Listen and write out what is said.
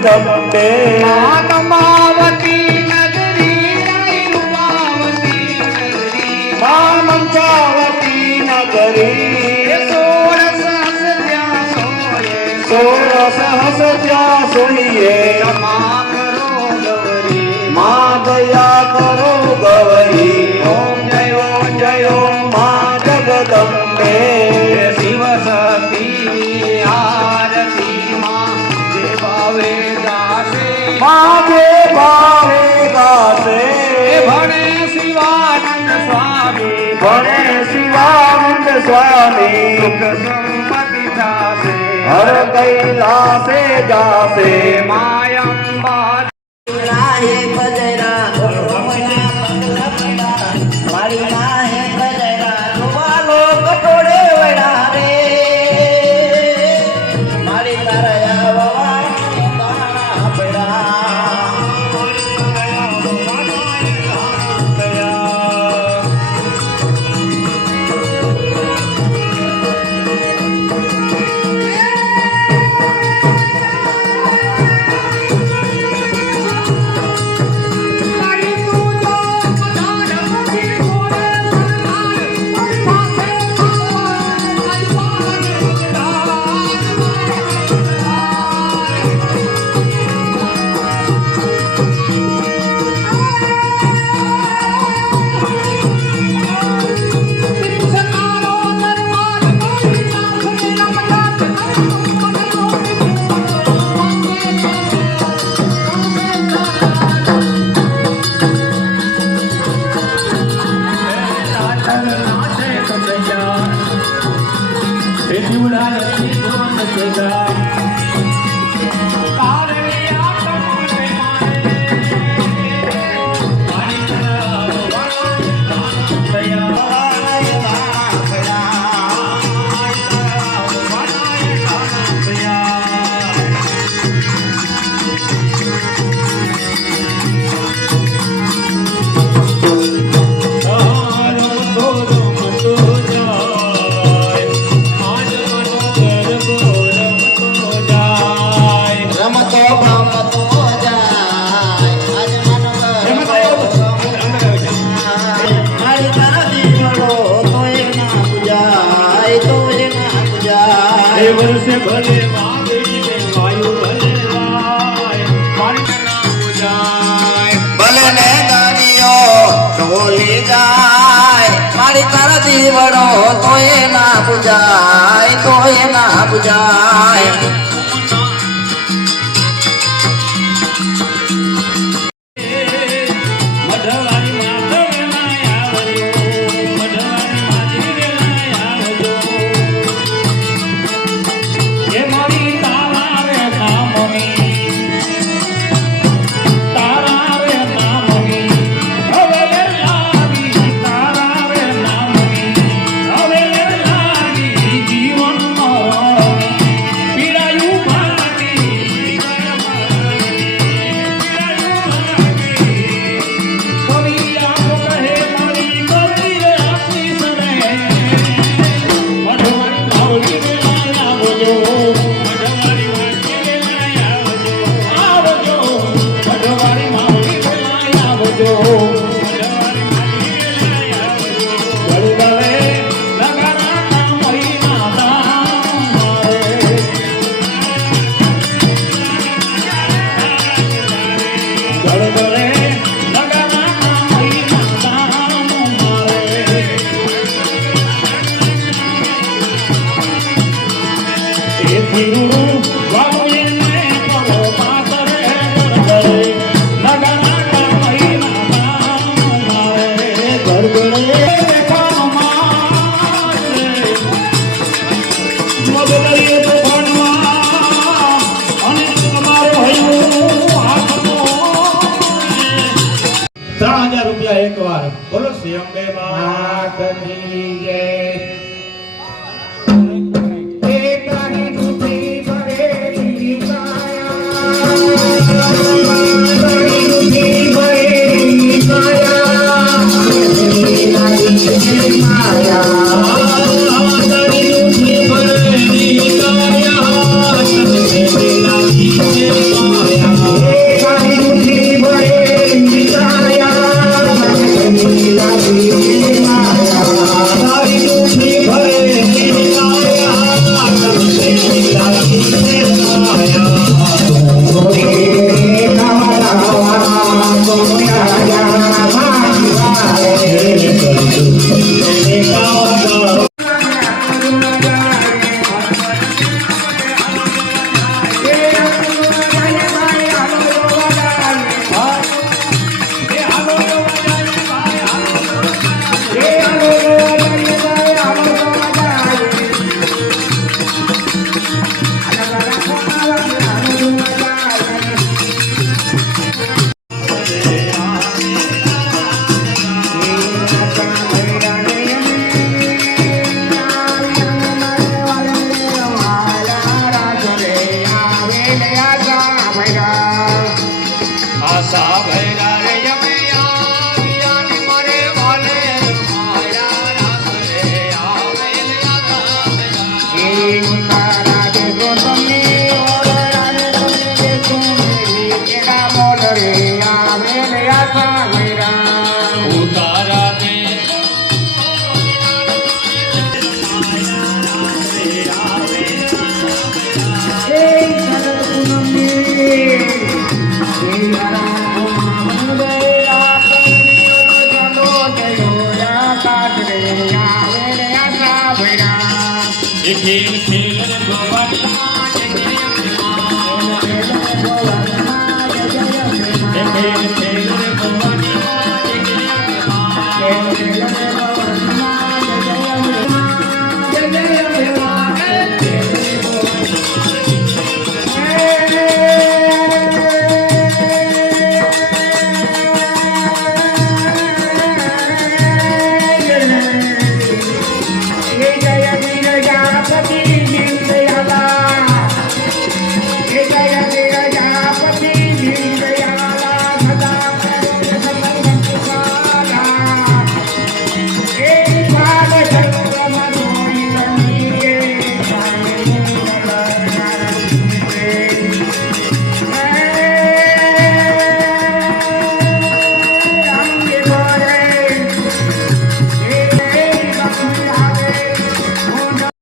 जगदम्बे मानमावती नगरी रूपावती नगरी मामंचावती नगरी સહસ ત્યાં સુઈએ क्षमा करो गौरी માં દયા કરો ગવરી ओम जय ओम માં જગદંબે शिव शक्ति आरती माँ जे भावे गासे માં જે ભાવે ગાશે भणे शिवानंद स्वामी ભણે શિવાનંદ સ્વામી सुख संपत्ति जासे હર કૈલાસે જાશે मायंबा राहे बजरा मारी राहे बजरा तुम्हारो कटोरे वड़ा रे मारी तारा बाबा पड़ा રમતો ભમતો જાય આજ મન મારી તારા દીવડો તોય ના પૂજાય તોય ના પૂજાય વર્ષે ભલે વાગે વાયુ ભલે વાય મારી નામ જાય ભલે ને ગાડીઓ ઢોલી જાય મારી તારા દીવડો તોય ના પૂજાય તોય ના પૂજાય મઢવારી માધવ વેલાય આવજો મઢવારી માજી વેલાય આવજો એ મારી તારા રે નામની હવે લાગી તારા રે નામની હવે લાગી જીવન મરણની પીડાયું ભાગી રૂપિયા એક વાર બોલો શ્રી અંબે માતની જય Maria. ઉતારા દે ખેલ ખેલ રે ગોવાળિયા